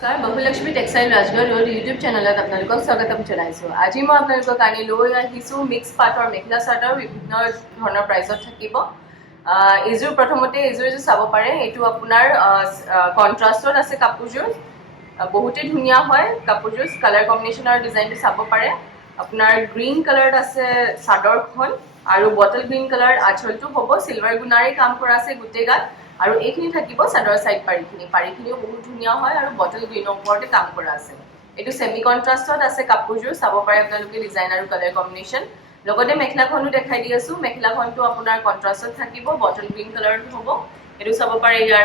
নমস্কাৰ বহুলক্ষ্মী textile Rajgarh road YouTube চেনেলত আপোনালোকক স্বাগতম জনাইছোঁ। আজি মই আপোনালোকৰ কাৰণে লৈ আহিছোঁ মিক্স পাটৰ মেখেলা চাদৰ বিভিন্ন ধৰণৰ প্ৰাইজত থাকিব। এইযোৰ প্ৰথমতে এইযোৰ চাব পাৰে, এইটো আপোনাৰ কণ্ট্ৰাষ্টত আছে কাপোৰযোৰ, বহুতেই ধুনীয়া হয় কাপোৰযোৰ। কালাৰ কম্বিনেশ্যন আৰু ডিজাইনটো চাব পাৰে। আপোনাৰ গ্ৰীণ কালাৰত আছে চাদৰখন আৰু বটল গ্ৰীণ কালাৰ আঁচলটো হ'ব। চিলভাৰ গুণাৰে কাম কৰা আছে গোটেই গাত আৰু এইখিনি থাকিব চাদৰ চাইড পাৰিখিনিও বহুত ধুনীয়া হয় আৰু বটল গ্ৰীণৰ ওপৰতে কাম কৰা আছে। এইটো সেমি কণ্ট্ৰাষ্টত আছে কাপোৰযোৰ, চাব পাৰে আপোনালোকে ডিজাইন আৰু কালাৰ কম্বিনেশ্যন। লগতে মেখেলাখনো দেখাই দি আছোঁ। মেখেলাখনটো আপোনাৰ কণ্ট্ৰাষ্টত থাকিব, বটল গ্ৰীণ কালাৰত হ'ব। এইটো চাব পাৰে ইয়াৰ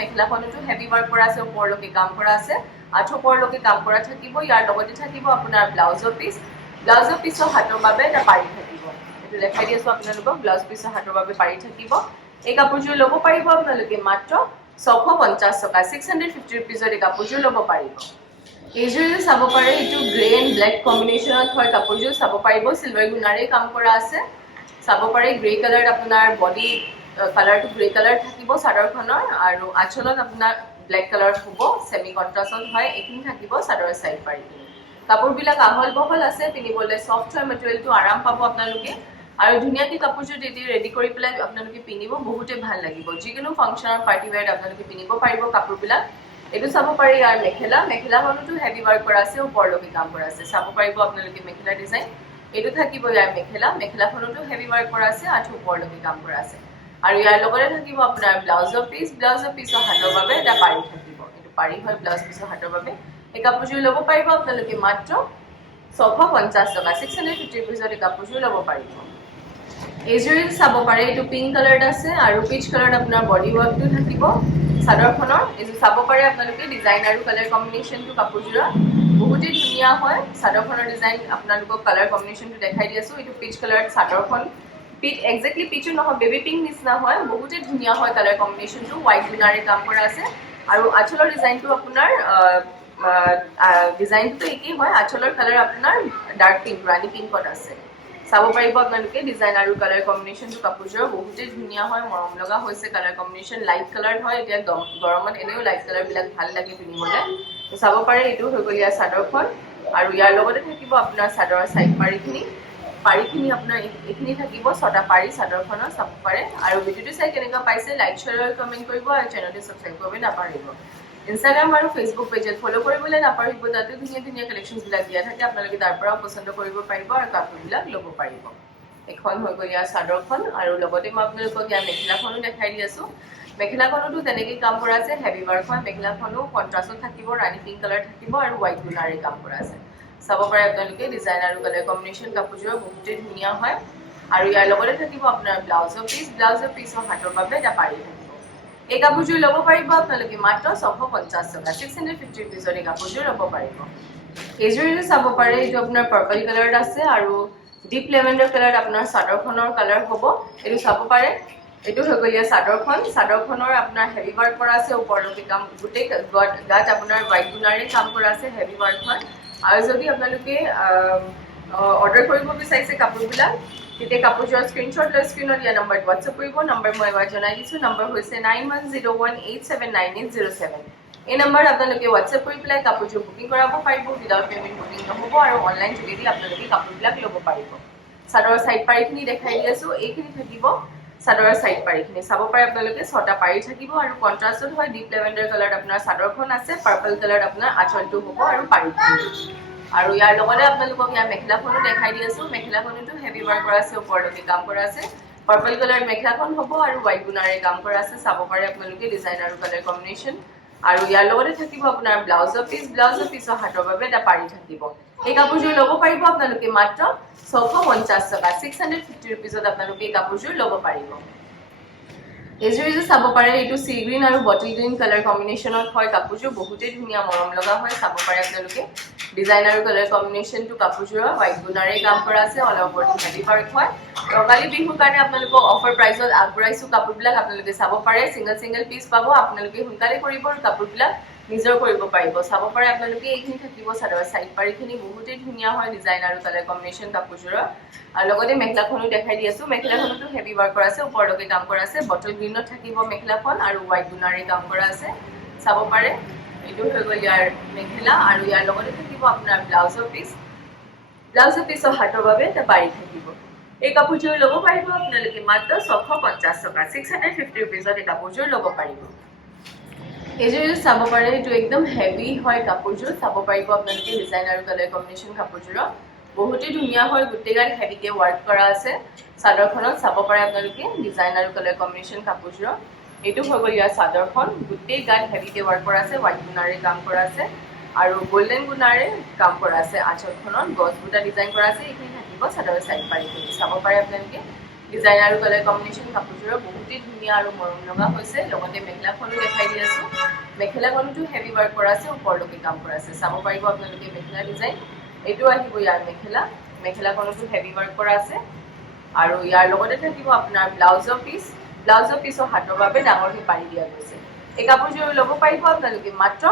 মেখেলাখনতো হেভি ৱাৰ্ক কৰা আছে, ওপৰলৈকে কাম কৰা আছে, আঁঠুৰলৈকে কাম কৰা থাকিব। ইয়াৰ লগতে থাকিব আপোনাৰ ব্লাউজৰ পিছৰ হাতৰ বাবে এটা পাৰি থাকিব। এইটো দেখাই দি আছোঁ আপোনালোকক, ব্লাউজ পিছৰ হাতৰ বাবে পাৰি থাকিব। এই কাপোৰযোৰ ল'ব পাৰিব আপোনালোকে মাত্ৰ 650 টকা, 650 ৰুপিজত এই কাপোৰযোৰ ল'ব পাৰিব। এইযোৰ চাব পাৰে, এইটো গ্ৰে এণ্ড ব্লেক কম্বিনেশ্যনত হয় কাপোৰযোৰ, চাব পাৰিব চিলভাৰ গুণাৰে কাম কৰা আছে। চাব পাৰে গ্ৰে কালাৰ, আপোনাৰ বডি কালাৰটো গ্ৰে কালাৰ থাকিব চাদৰখনৰ আৰু আঁচলত আপোনাৰ ব্লেক কালাৰ হ'ব, ছেমি কণ্ট্ৰাষ্টত হয়। এইখিনি থাকিব চাদৰৰ চাইড পাৰিখিনি। কাপোৰবিলাক আহল বহল আছে, পিন্ধিবলৈ চফ্ট হয়, মেটেৰিয়েলটো আৰাম পাব আপোনালোকে আৰু ধুনীয়াকৈ কাপোৰযোৰ ৰেডি কৰি পেলাই আপোনালোকে পিন্ধিব, বহুতেই ভাল লাগিব। যিকোনো ফাংচনৰ পাৰ্টি ৱেৰত আপোনালোকে পিন্ধিব পাৰিব কাপোৰবিলাক। এইটো চাব পাৰি ইয়াৰ মেখেলাখনতো হেভি ৱাৰ্ক কৰা আছে, ওপৰলৈকে কাম কৰা আছে। চাব পাৰিব আপোনালোকে মেখেলা ডিজাইন। এইটো থাকিব ইয়াৰ মেখেলাখনতো হেভি ৱাৰ্ক কৰা আছে, আঁঠু ওপৰলৈকে কাম কৰা আছে। আৰু ইয়াৰ লগতে থাকিব আপোনাৰ ব্লাউজৰ পিছৰ হাতৰ বাবে এটা পাৰি থাকিব। এইটো পাৰি হয় ব্লাউজ পিছৰ হাতৰ বাবে। এই কাপোৰযোৰ ল'ব পাৰিব আপোনালোকে মাত্ৰ 650 টকা, 650 ৰুপিজত এই কাপোৰযোৰ ল'ব পাৰিব। এইযোৰ চাব পাৰে, এইটো পিংক কালাৰত আছে আৰু পিচ কালাৰত আপোনাৰ বডি ৱাৰ্কটো থাকিব চাদৰখনৰ। এইযোৰ চাব পাৰে আপোনালোকে ডিজাইন আৰু কালাৰ কম্বিনেশ্যনটো কাপোৰযোৰৰ বহুতেই ধুনীয়া হয়। চাদৰখনৰ ডিজাইন আপোনালোকক কালাৰ কম্বিনেশ্যনটো দেখাই দি আছোঁ। এইটো পিচ কালাৰত চাদৰখন, একজেক্টলি পিচো নহয়, বেবী পিংক নিচিনা হয়, বহুতেই ধুনীয়া হয় কালাৰ কম্বিনেশ্যনটো। হোৱাইট গুণাৰে কাম কৰা আছে আৰু আঁচলৰ ডিজাইনটো আপোনাৰ ডিজাইনটো একেই হয়। আঁচলৰ কালাৰ আপোনাৰ ডাৰ্ক পিংক, ৰাণী পিংকত আছে। চাব পাৰিব আপোনালোকে ডিজাইন আৰু কালাৰ কম্বিনেশ্যনটো কাপোৰযোৰৰ বহুতেই ধুনীয়া হয়, মৰম লগা হৈছে কালাৰ কম্বিনেশ্যন। লাইট কালাৰ হয়, এতিয়া গৰমত এনেও লাইট কালাৰবিলাক ভাল লাগে পিন্ধিবলৈ। চাব পাৰে এইটো হৈ গ'ল ইয়াৰ চাদৰখন আৰু ইয়াৰ লগতে থাকিব আপোনাৰ চাদৰৰ চাইড পাৰিখিনি আপোনাৰ এইখিনি থাকিব 6টা পাৰি চাদৰখনৰ, চাব পাৰে। আৰু ভিডিঅ'টো চাই কেনেকুৱা পাইছে লাইক শ্বেয়াৰ কমেণ্ট কৰিব আৰু চেনেলটো ছাবস্ক্ৰাইব কৰিব নাপাহৰিব। ইনষ্টাগ্ৰাম আৰু ফেচবুক পেজত ফ'ল' কৰিবলৈ নাপাহৰিব, তাতো ধুনীয়া ধুনীয়া কালেকশ্যনবিলাক দিয়া থাকে। আপোনালোকে তাৰ পৰাও পচন্দ কৰিব পাৰিব আৰু কাপোৰবিলাক ল'ব পাৰিব। এখন হৈ গ'ল ইয়াৰ চাদৰখন আৰু লগতে মই আপোনালোকক ইয়াৰ মেখেলাখনো দেখাই দি আছোঁ। মেখেলাখনতো তেনেকৈ কাম কৰা আছে, হেভি ৱাৰ্ক হয়। মেখেলাখনো কণ্ট্ৰাষ্টত থাকিব, ৰাণী পিংক কালাৰ থাকিব আৰু হোৱাইট গুণাৰে কাম কৰা আছে। চাব পাৰে আপোনালোকে ডিজাইন আৰু কালাৰ কম্বিনেশ্যন কাপোৰযোৰৰ বহুতেই ধুনীয়া হয়। আৰু ইয়াৰ লগতে থাকিব আপোনাৰ ব্লাউজৰ পিছৰ হাতৰ বাবে এটা পাৰি থাকিব। এই কাপোৰযোৰ ল'ব পাৰিব আপোনালোকে মাত্ৰ 650 টকা, 650 ৰুপিজত এই কাপোৰযোৰ ল'ব পাৰিব। এইযোৰ চাব পাৰে, এইটো আপোনাৰ পাৰ্পল কালাৰত আছে আৰু ডিপ লেভেণ্ডাৰ কালাৰত আপোনাৰ চাদৰখনৰ কালাৰ হ'ব। এইটো চাব পাৰে, এইটো হৈ গ'ল ইয়াৰ চাদৰখনৰ আপোনাৰ হেভি ৱাৰ্ক কৰা আছে, ওপৰলৈকে কাম, গোটেই গাত আপোনাৰ হোৱাইট গুণাৰে কাম কৰা আছে, হেভি ৱাৰ্ক হয়। আৰু যদি আপোনালোকে অৰ্ডাৰ কৰিব বিচাৰিছে কাপোৰবিলাক, তেতিয়া কাপোৰযোৰৰ স্ক্ৰীনশ্বট লৈ স্ক্ৰীনত দিয়া নম্বৰত হোৱাটছএপ কৰিব। নম্বৰ মই এবাৰ জনাই দিছোঁ, নম্বৰ হৈছে 9101879807। এই নম্বৰত আপোনালোকে হোৱাটছএপ কৰি পেলাই কাপোৰযোৰ বুকিং কৰাব পাৰিব। উইদাউট পে'মেণ্ট বুকিং নহ'ব আৰু অনলাইন যোগেদি আপোনালোকে কাপোৰবিলাক ল'ব পাৰিব। চাদৰৰ চাইড পাৰিখিনি দেখাই দি আছোঁ। এইখিনি থাকিব চাদৰৰ চাইড পাৰিখিনি। চাব পাৰে আপোনালোকে 6টা পাৰি থাকিব আৰু কণ্ট্ৰাষ্টত হয়। ডিপ লেভেণ্ডাৰ কালাৰত আপোনাৰ চাদৰখন আছে, পাৰ্পল কালাৰত আপোনাৰ আঁচলটো হ'ব আৰু পাৰিখিনি। আৰু ইয়াৰ লগতে আপোনালোকক ইয়াৰ মেখেলাখনো দেখাই দি আছোঁ। মেখেলাখনতো হেভি ৱাৰ্ক কৰা আছে, ওপৰলৈকে কাম কৰা আছে। পাৰ্পল কালাৰ মেখেলাখন হ'ব আৰু হোৱাইট গুণাৰে কাম কৰা আছে। চাব পাৰে আপোনালোকে ডিজাইন আৰু কালাৰ কম্বিনেশ্যন। আৰু ইয়াৰ লগতে থাকিব আপোনাৰ ব্লাউজৰ পিছৰ হাতৰ বাবে এটা পাৰি থাকিব। এই কাপোৰযোৰ ল'ব পাৰিব আপোনালোকে মাত্ৰ 650 টকা, 650 ৰুপিজত আপোনালোকে এই কাপোৰযোৰ ল'ব পাৰিব। এইযোৰ চাব পাৰে, এইটো চি গ্ৰীণ আৰু বটল গ্ৰীণ কালাৰ কম্বিনেশ্যনত হয় কাপোৰযোৰ, বহুতেই ধুনীয়া মৰম লগা হয়। চাব পাৰে আপোনালোকে ডিজাইন আৰু কালাৰ কম্বিনেশ্যনটো কাপোৰযোৰৰ হোৱাইট গুণাৰে কাম কৰা আছে, all over body heavy work হয়। ৰঙালী বিহুৰ কাৰণে আপোনালোকক অফাৰ প্ৰাইজত আগবঢ়াইছোঁ কাপোৰবিলাক, আপোনালোকে চাব পাৰে। ছিংগল পিচ পাব, আপোনালোকে সোনকালে কৰিব আৰু কাপোৰবিলাক নিজৰ কৰিব পাৰিব। চাব পাৰে আপোনালোকে এইখিনি থাকিব চাদৰ চাইড পাৰিখিনি, বহুতেই ধুনীয়া হয় ডিজাইন আৰু কালাৰ কম্বিনেশ্যন কাপোৰযোৰৰ। আৰু লগতে মেখেলাখনো দেখাই দি আছোঁ। মেখেলাখনতো হেভি ৱাৰ্ক কৰা আছে, ওপৰলৈকে কাম কৰা আছে, বটল গ্ৰীণত থাকিব মেখেলাখন আৰু হোৱাইট গুণাৰে কাম কৰা আছে। চাব পাৰে এইটো হৈ গ'ল ইয়াৰ মেখেলা আৰু ইয়াৰ লগতে থাকিব আপোনাৰ ব্লাউজৰ পিছৰ হাতৰ বাবে এটা পাৰি থাকিব। এই কাপোৰযোৰ ল'ব পাৰিব আপোনালোকে মাত্ৰ 650 টকা 650 ৰুপিজত এই কাপোৰযোৰ ল'ব পাৰিব। এইযোৰ চাব পাৰে এইটো একদম হেভি হয় কাপোৰযোৰ চাব পাৰিব আপোনালোকে ডিজাইন আৰু কালাৰ কম্বিনেশ্যন কাপোৰযোৰৰ বহুতেই ধুনীয়া হয় গোটেই গাত হেভিকে ৱাৰ্ক কৰা আছে চাদৰখনত চাব পাৰে আপোনালোকে ডিজাইন আৰু কালাৰ কম্বিনেশ্যন কাপোৰযোৰৰ এইটো হৈ গ'ল ইয়াৰ চাদৰখন গোটেই গাত হেভিকে ৱাৰ্ক কৰা আছে হোৱাইট গুণাৰে কাম কৰা আছে আৰু গোল্ডেন গুণাৰে কাম কৰা আছে আঁচলখনত গছ বুটা ডিজাইন কৰা আছে এইখিনি থাকিব চাদৰৰ চাইড পাৰিখিনি চাব পাৰে আপোনালোকে ডিজাইন আৰু কালাৰ কম্বিনেশ্যন কাপোৰযোৰৰ বহুতেই ধুনীয়া আৰু মৰম লগা হৈছে লগতে মেখেলাখনো দেখাই দি আছো মেখেলাখনতো হেভি ৱাৰ্ক কৰা আছে ওপৰলৈকে কাম কৰা আছে চাব পাৰিব আপোনালোকে মেখেলা ডিজাইন এইটো আহিব ইয়াৰ মেখেলাখনতো হেভি ৱাৰ্ক কৰা আছে আৰু ইয়াৰ লগতে থাকিব আপোনাৰ ব্লাউজৰ পিছৰ হাতৰ বাবে ডাঙৰকৈ পাৰি দিয়া গৈছে এই কাপোৰযোৰ ল'ব পাৰিব আপোনালোকে মাত্ৰ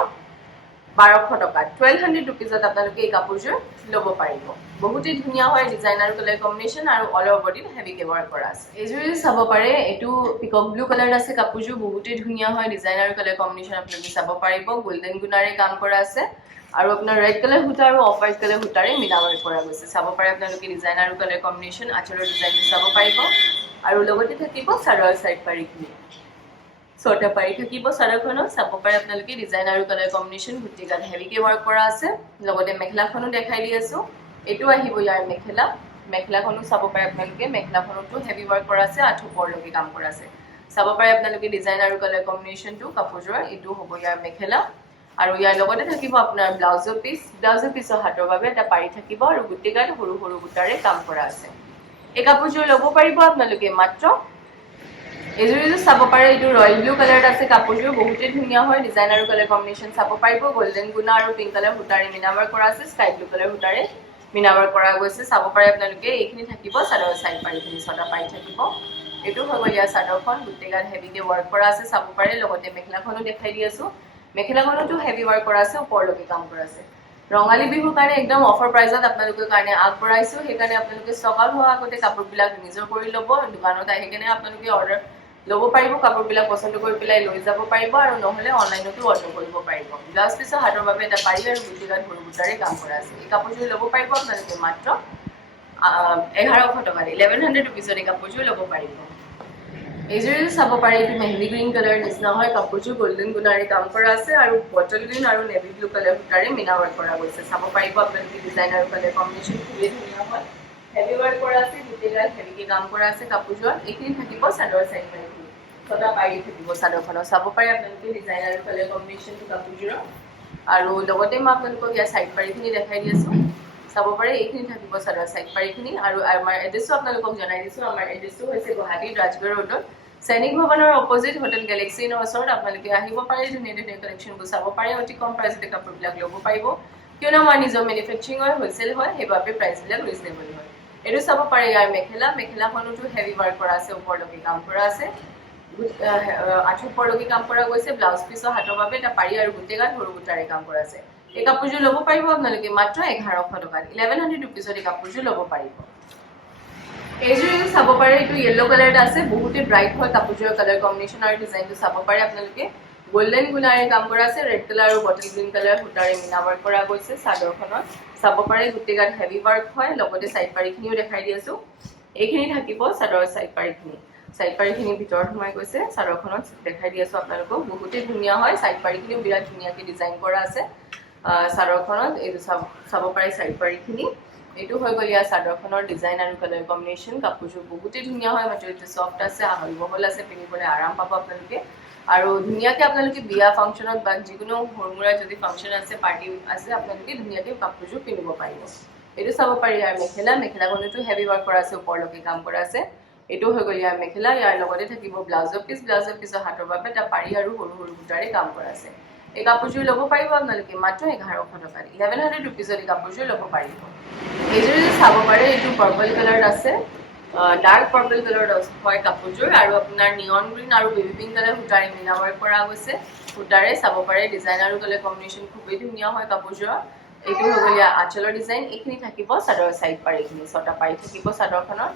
1200 টকা 1200 ৰুপিজত আপোনালোকে এই কাপোৰযোৰ ল'ব পাৰিব বহুতেই ধুনীয়া হয় ডিজাইন আৰু কালাৰ কম্বিনেশ্যন আৰু অল অভাৰ বডিত হেভিকে ৱাৰ্ক কৰা আছে এইযোৰ চাব পাৰে এইটো পিকক ব্লু কালাৰ আছে কাপোৰযোৰ বহুতেই ধুনীয়া হয় ডিজাইন আৰু কালাৰ কম্বিনেশ্যন আপোনালোকে চাব পাৰিব গোল্ডেন গুণাৰে কাম কৰা আছে আৰু আপোনাৰ ৰেড কালাৰ সূতা আৰু অফ হোৱাইট কালাৰ সূতাৰে মিলা ৱাৰ্ক কৰা গৈছে চাব পাৰে আপোনালোকে ডিজাইন আৰু কালাৰ কম্বিনেশ্যন আঁচলৰ ডিজাইনটো চাব পাৰিব আৰু লগতে থাকিব চাদৰৰ চাইড পাৰিখিনি ছটা পাৰি থাকিব চাদৰখনত চাব পাৰে আপোনালোকে ডিজাইন আৰু কালাৰ কম্বিনেশ্যন গোটেই গাত হেভিকে ৱাৰ্ক কৰা আছে লগতে মেখেলাখনো দেখাই দি আছো এইটো আহিব ইয়াৰ মেখেলাখনো চাব পাৰে আপোনালোকে মেখেলাখনতো হেভি ৱাৰ্ক কৰা আছে আঁঠু ওপৰলৈকে কাম কৰা আছে চাব পাৰে আপোনালোকে ডিজাইন আৰু কালাৰ কম্বিনেশ্যনটো কাপোৰযোৰৰ এইটো হ'ব ইয়াৰ মেখেলা আৰু ইয়াৰ লগতে থাকিব আপোনাৰ ব্লাউজৰ পিছৰ হাতৰ বাবে এটা পাৰি থাকিব আৰু গোটেই গাত সৰু সৰু বুটাৰে কাম কৰা আছে এই কাপোৰযোৰ ল'ব পাৰিব আপোনালোকে মাত্ৰ এইযোৰ চাব পাৰে এইটো ৰয়েল ব্লু কালাৰত আছে কাপোৰযোৰ বহুতেই ধুনীয়া হয় ডিজাইন আৰু কালাৰ কম্বিনেশ্যন চাব পাৰিব গোল্ডেন গুণা আৰু পিংক কালাৰ সূতাৰে মিনা ৱাৰ্ক কৰা আছে স্কাই ব্লু কালাৰ সূতাৰে মিনা ৱাৰ্ক কৰা গৈছে চাব পাৰে আপোনালোকে এইখিনি থাকিব চাদৰৰ চাইড পাৰিখিনি ছটা পাৰি থাকিব এইটো হৈ গ'ল ইয়াৰ চাদৰখন গোটেই গাত হেভিকে ৱাৰ্ক কৰা আছে চাব পাৰে লগতে মেখেলাখনো দেখাই দি আছো মেখেলাখনতো হেভি ৱাৰ্ক কৰা আছে ওপৰলৈকে কাম কৰা আছে ৰঙালী বিহুৰ কাৰণে একদম অফাৰ প্ৰাইজত আপোনালোকৰ কাৰণে আগবঢ়াইছো সেইকাৰণে আপোনালোকে ষ্টক হোৱা আগতে কাপোৰবিলাক নিজৰ কৰি ল'ব দোকানত আহি কেনে আপোনালোকে অৰ্ডাৰ ল'ব পাৰিব কাপোৰবিলাক পচন্দ কৰি পেলাই লৈ যাব পাৰিব আৰু নহ'লে অনলাইনতো অৰ্ডাৰ কৰিব পাৰিব ব্লাউজ পিছৰ হাতৰ বাবে এটা পাৰি আৰু গোটেই গাত সৰু বুটাৰে কাম কৰা আছে এই কাপোৰযোৰ ল'ব পাৰিব আপোনালোকে মাত্ৰ 1100 টকাত 1100 ৰুপিজত এই কাপোৰযোৰ ল'ব পাৰিব এইযোৰ চাব পাৰে এইটো মেহেন্দি গ্ৰীণ কালাৰ নিচিনা হয় কাপোৰযোৰ গোল্ডেন গুণাৰে কাম কৰা আছে আৰু বটল গ্ৰীণ আৰু নেভি ব্লু কালাৰ সূতাৰে মিনা ৱাৰ্ক কৰা গৈছে চাব পাৰিব আপোনালোকে ডিজাইন আৰু কালাৰ কম্বিনেশ্যন খুবেই ধুনীয়া হয় হেভি ৱাৰ্ক কৰা আছে গোটেই গাত হেভিকে কাম কৰা আছে কাপোৰযোৰত এইখিনি থাকিব চাদৰ চাইড পাৰিখিনি ছটা পাৰি থাকিব চাদৰখনত চাব পাৰে আপোনালোকে ডিজাইন আৰু কালাৰ কম্বিনেশ্যনটো কাপোৰযোৰৰ আৰু লগতে মই আপোনালোকক ইয়াৰ চাইড পাৰিখিনি দেখাই দি আছো চাব পাৰে এইখিনি থাকিব চাদৰ চাইড পাৰিখিনি আৰু আমাৰ এড্ৰেছটো আপোনালোকক জনাই দিছো আমাৰ এড্ৰেছটো হৈছে গুৱাহাটীৰ ৰাজগড় ৰোডত সৈনিক ভৱনৰ অপজিট হোটেল গেলেক্সিৰ ওচৰত আপোনালোকে আহিব পাৰে ধুনীয়া ধুনীয়া কালেকশ্যনবোৰ চাব পাৰে অতি কম প্ৰাইচতে কাপোৰবিলাক ল'ব পাৰিব কিয়নো আমাৰ নিজৰ মেনুফেকচাৰিং হয় হোলচেল হয় সেইবাবে প্ৰাইচবিলাক ৰিজনেবল হয় এইটো চাব পাৰে ইয়াৰ মেখেলাখনতো হেভি ৱাৰ্ক কৰা আছে ওপৰলৈকে কাম কৰা আছে আঁঠু ওপৰলৈকে কাম কৰা গৈছে ব্লাউজ পিছৰ হাতৰ বাবে এটা পাৰি আৰু গোটেই গাত সৰু বুটাৰে কাম কৰা আছে এই কাপোৰযোৰ ল'ব পাৰিব আপোনালোকে মাত্ৰ 1100 টকাত 1100 ৰুপিজত এই কাপোৰযোৰ ল'ব পাৰিব এইযোৰ চাব পাৰে এইটো য়েল্লো কালাৰত আছে বহুতে ব্ৰাইট হয় কাপোৰযোৰৰ কালাৰ কম্বিনেশ্যন আৰু ডিজাইনটো চাব পাৰে আপোনালোকে গোল্ডেন গুণাৰে কাম কৰা আছে ৰেড কালাৰ আৰু বটল গ্ৰীণ কালাৰ সূতাৰে মিনা ৱাৰ্ক কৰা গৈছে চাদৰখনত চাব পাৰে গোটেই গাত হেভি ৱাৰ্ক হয় লগতে চাইড পাৰিখিনিও দেখাই দি আছো এইখিনি থাকিব চাদৰৰ চাইড পাৰিখিনি ভিতৰত সোমাই গৈছে চাদৰখনত দেখাই দি আছো আপোনালোকক বহুতেই ধুনীয়া হয় চাইড পাৰিখিনিও বিৰাট ধুনীয়াকৈ ডিজাইন কৰা আছে চাদৰখনত এইটো চাব পাৰে চাইড পাৰিখিনি এইটো হৈ গ'ল ইয়াৰ চাদৰখনৰ ডিজাইন আৰু কালাৰ কম্বিনেশ্যন কাপোৰযোৰ বহুতেই ধুনীয়া হয় মেটেৰিয়েলটো ছফ্ট আছে আহল বহল আছে পিন্ধিবলৈ আৰাম পাব আপোনালোকে আৰু ধুনীয়াকৈ আপোনালোকে বিয়া ফাংচনত বা যিকোনো সৰুমুৰা যদি ফাংচন আছে পাৰ্টি আছে আপোনালোকে ধুনীয়াকৈ কাপোৰযোৰ পিন্ধিব পাৰিব এইটো চাব পাৰি ইয়াৰ মেখেলাখনতো হেভি ৱাৰ্ক কৰা আছে ওপৰলৈকে কাম কৰা আছে এইটো হৈ গ'ল ইয়াৰ মেখেলা ইয়াৰ লগতে থাকিব ব্লাউজৰ পিছৰ হাতৰ বাবে এটা পাৰি আৰু সৰু সৰু বুটাৰে কাম কৰা আছে এই কাপোৰযোৰ ল'ব পাৰিব আপোনালোকে মাত্ৰ 1100 টকাত 1100 ৰুপিজত এই কাপোৰযোৰ ল'ব পাৰিব এইযোৰ চাব পাৰে এইটো পাৰ্পল কালাৰত আছে ডাৰ্ক পাৰ্পল কালাৰত হয় কাপোৰযোৰ আৰু আপোনাৰ নিয়ন গ্ৰীণ আৰু বেবী পিংক কালাৰ সূতাৰে মিনা ৱাৰ্ক কৰা গৈছে সূতাৰে চাব পাৰে ডিজাইন আৰু কালাৰ কম্বিনেশ্যন খুবেই ধুনীয়া হয় কাপোৰযোৰৰ এইটো হৈ গ'ল ইয়াৰ আঁচলৰ ডিজাইন এইখিনি থাকিব চাদৰৰ চাইড পাৰিখিনি ছটা পাৰি থাকিব চাদৰখনত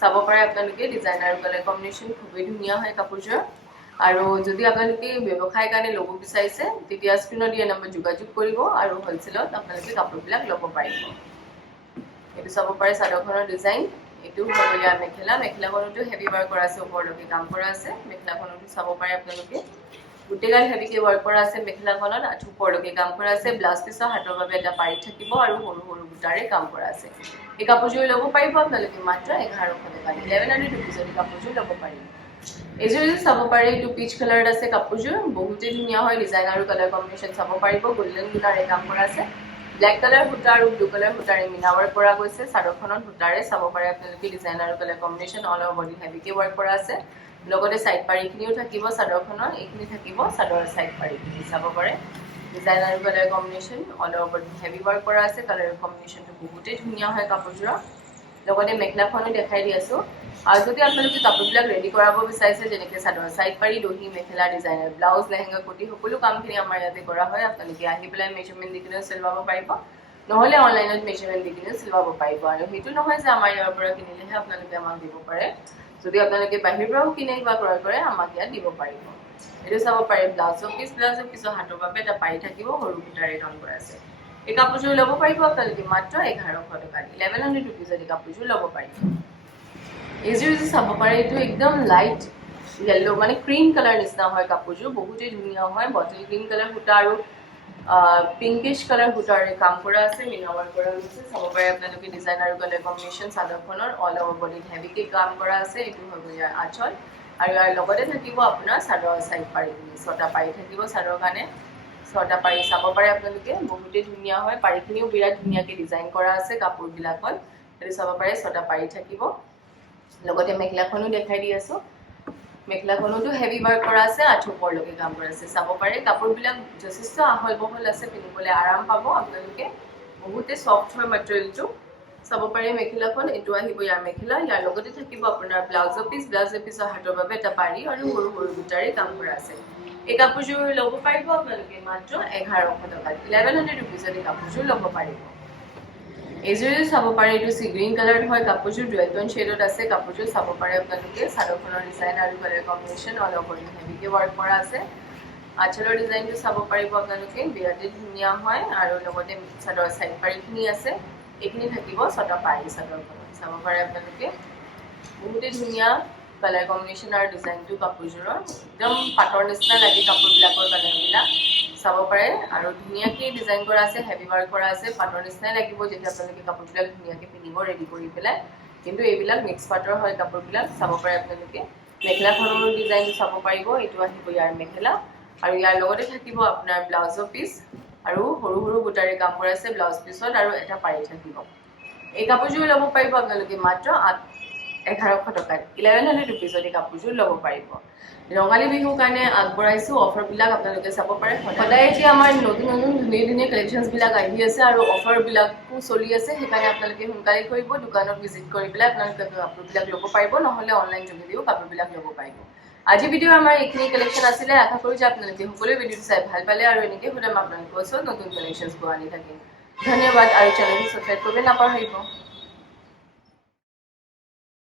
চাব পাৰে আপোনালোকে ডিজাইন আৰু কালাৰ কম্বিনেশ্যন খুবেই ধুনীয়া হয় কাপোৰযোৰ আৰু যদি আপোনালোকে ব্যৱসায়ৰ কাৰণে ল'ব বিচাৰিছে তেতিয়া স্ক্ৰীনত দিয়া নম্বৰ যোগাযোগ কৰিব আৰু হ'লচেলত আপোনালোকে কাপোৰবিলাক ল'ব পাৰিব। এইটো চাব পাৰে চাদৰখনৰ ডিজাইন। এইটো হললীয়া মেখেলা। মেখেলাখনতো হেভি ৱাৰ্ক কৰা আছে, ওপৰলৈকে কাম কৰা আছে। মেখেলাখনতো চাব পাৰে আপোনালোকে গোটেইগাল হেভিকে ৱাৰ্ক কৰা আছে। মেখেলাখনত আঁঠু ওপৰলৈকে কাম কৰা আছে। ব্লাউজ পিছৰ হাতৰ বাবে এটা পাৰি থাকিব আৰু সৰু সৰু বুটাৰে কাম কৰা আছে। এই কাপোৰযোৰ ল'ব পাৰিব আপোনালোকে মাত্ৰ 1100 টকা। 1100 ৰুপিজত এই কাপোৰযোৰ ল'ব পাৰিব। এইযোৰ চাব পাৰে এইটো পিচ কালাৰত আছে কাপোৰযোৰ, বহুতেই ধুনীয়া হয়। ডিজাইন আৰু কালাৰ কম্বিনেশ্যন চাব পাৰিব। গোল্ডেন বুটাৰে কাম কৰা আছে। ব্লেক কালাৰ সূতা আৰু ব্লু কালাৰ সূতাৰে মিনা ৱাৰ্ক কৰা গৈছে। চাদৰখনত সূতাৰে চাব পাৰে আপোনালোকে ডিজাইন আৰু colour combination all over body হেভিকে ৱাৰ্ক কৰা আছে। লগতে চাইড পাৰিখিনিও থাকিব চাদৰখনৰ। এইখিনি থাকিব চাদৰৰ চাইড পাৰিখিনি চাব পাৰে ডিজাইন আৰু colour combination all over body heavy work কৰা আছে। কালাৰ কম্বিনেশ্যনটো বহুতেই ধুনীয়া হয় কাপোৰযোৰৰ। লগতে মেখেলাখনো দেখাই দি আছোঁ। আৰু যদি আপোনালোকে কাপোৰবিলাক ৰেডি কৰাব বিচাৰিছে যেনেকৈ চাদৰ চাইড পাৰি, দহি, মেখেলা, ডিজাইনাৰ ব্লাউজ, লেহেংগা, কুৰ্তি সকলো কামখিনি আমাৰ ইয়াতে কৰা হয়। আপোনালোকে আহি পেলাই মেজাৰমেণ্ট দি কিনে চিলাব পাৰিব, নহ'লে অনলাইনত মেজাৰমেণ্ট দি কিনে চিলাব পাৰিব। আৰু সেইটো নহয় যে আমাৰ ইয়াৰ পৰা কিনিলেহে আপোনালোকে আমাক দিব পাৰে। যদি আপোনালোকে বাহিৰৰ পৰাও কিনে বা ক্ৰয় কৰে আমাক ইয়াত দিব পাৰিব। এইটো চাব পাৰে ব্লাউজৰ পিছৰ হাতৰ বাবে এটা পাৰি থাকিব, সৰু সূতাৰে কাম কৰা আছে। এই কাপোৰযোৰ ল'ব পাৰিব আপোনালোকে মাত্ৰ 1100 টকাত। 1100 ৰুপিজত এই কাপোৰযোৰ ল'ব পাৰিব। এইযোৰ চাব পাৰে এইটো একদম লাইট য়েল্লো মানে ক্ৰীম কালাৰ নিচিনা হয় কাপোৰযোৰ, বহুতেই ধুনীয়া হয়। বটল গ্ৰীণ কালাৰ সূতা আৰু পিংকিশ কালাৰ সূতাৰে কাম কৰা আছে, মিনা ৱাৰ্ক কৰা হৈছে। চাব পাৰে আপোনালোকে ডিজাইন আৰু কালাৰ কম্বিনেশ্যন চাদৰখনৰ অল অভাৰ বডিত হেভিকে কাম কৰা আছে। এইটো হ'ব ইয়াৰ আঁচল আৰু ইয়াৰ লগতে থাকিব আপোনাৰ চাদৰ চাইড পাৰিখিনি 6টা পাৰি থাকিব চাদৰ কাৰণে। 6টা পাৰি চাব পাৰে আপোনালোকে, বহুতেই ধুনীয়া হয়। পাৰিখিনিও বিৰাট ধুনীয়াকৈ ডিজাইন কৰা আছে কাপোৰবিলাকত। সেইটো চাব পাৰে 6টা পাৰি থাকিব। লগতে মেখেলাখনো দেখাই দি আছোঁ। মেখেলাখনতো হেভি ৱাৰ্ক কৰা আছে, আঁঠু ওপৰলৈকে কাম কৰা আছে। চাব পাৰে কাপোৰবিলাক যথেষ্ট আহল বহল আছে, পিন্ধিবলৈ আৰাম পাব আপোনালোকে। বহুতে ছফ্ট হয় মেটেৰিয়েলটো। চাব পাৰে মেখেলাখন, এইটো আহিব ইয়াৰ মেখেলা। ইয়াৰ লগতে থাকিব আপোনাৰ ব্লাউজৰ পিছৰ হাতৰ বাবে এটা পাৰি আৰু সৰু সৰু বুটাৰে কাম কৰা আছে। এই কাপোৰযোৰ ল'ব পাৰিব আপোনালোকে মাত্ৰ 1100 টকাত। 1100 ৰুপিজত এই কাপোৰযোৰ ল'ব পাৰিব। এইযোৰে চাব পাৰে এইটো চি গ্ৰীণ কালাৰ হয় কাপোৰযোৰ, ডুৱেল টোন শ্বেডত আছে কাপোৰযোৰ। চাব পাৰে আপোনালোকে চাদৰখনৰ ডিজাইন আৰু কালাৰ কম্বিনেশ্যন অল অভাৰ হেভিকে ৱাৰ্ক কৰা আছে। আঁচলৰ ডিজাইনটো চাব পাৰিব আপোনালোকে, বিৰাটেই ধুনীয়া হয়। আৰু লগতে চাদৰ চাইড পাৰিখিনি আছে, এইখিনি থাকিব 6টা পাৰি চাদৰখনত। চাব পাৰে আপোনালোকে বহুতেই ধুনীয়া কালাৰ কম্বিনেশ্যন আৰু ডিজাইনটো কাপোৰযোৰৰ। একদম পাটৰ নিচিনা লাগে কাপোৰবিলাকৰ কালাৰবিলাক চাব পাৰে। আৰু ধুনীয়াকৈ ডিজাইন কৰা আছে, হেভি ৱাৰ্ক কৰা আছে। পাটৰ নিচিনাই লাগিব যেতিয়া আপোনালোকে কাপোৰবিলাক ধুনীয়াকৈ পিন্ধিব ৰেডি কৰি পেলাই। কিন্তু এইবিলাক মিক্স পাটৰ হয় কাপোৰবিলাক। চাব পাৰে আপোনালোকে মেখেলাখনৰ ডিজাইনটো চাব পাৰিব। এইটো আহিব ইয়াৰ মেখেলা আৰু ইয়াৰ লগতে থাকিব আপোনাৰ ব্লাউজৰ পিচ আৰু সৰু সৰু বুটাৰে কাম কৰা আছে ব্লাউজ পিছত আৰু এটা পাৰি থাকিব। এই কাপোৰযোৰ ল'ব পাৰিব আপোনালোকে মাত্ৰ 1100 টকাত। 1100 ৰুপিজত এই কাপোৰযোৰ ল'ব পাৰিব। ৰঙালী বিহুৰ কাৰণে আগবঢ়াইছোঁ অফাৰবিলাক আপোনালোকে চাব পাৰে। সদায় এতিয়া আমাৰ নতুন নতুন ধুনীয়া ধুনীয়া কালেকশ্যনছবিলাক আহি আছে আৰু অফাৰবিলাকো চলি আছে। সেইকাৰণে আপোনালোকে সোনকালে কৰিব, দোকানত ভিজিট কৰি পেলাই আপোনালোকে কাপোৰবিলাক ল'ব পাৰিব, নহ'লে অনলাইন যোগেদিও কাপোৰবিলাক ল'ব পাৰিব। আজি ভিডিঅ' আমাৰ এইখিনি কালেকশ্যন আছিলে। আশা কৰোঁ যে আপোনালোকে সকলোৱে ভিডিঅ'টো চাই ভাল পালে আৰু এনেকৈ সদায় আপোনালোকৰ ওচৰত নতুন কালেকশ্যনছবোৰ আনি থাকিম। ধন্যবাদ আৰু চেনেলটো ছাবস্ক্ৰাইব কৰিব নাপাহৰিব।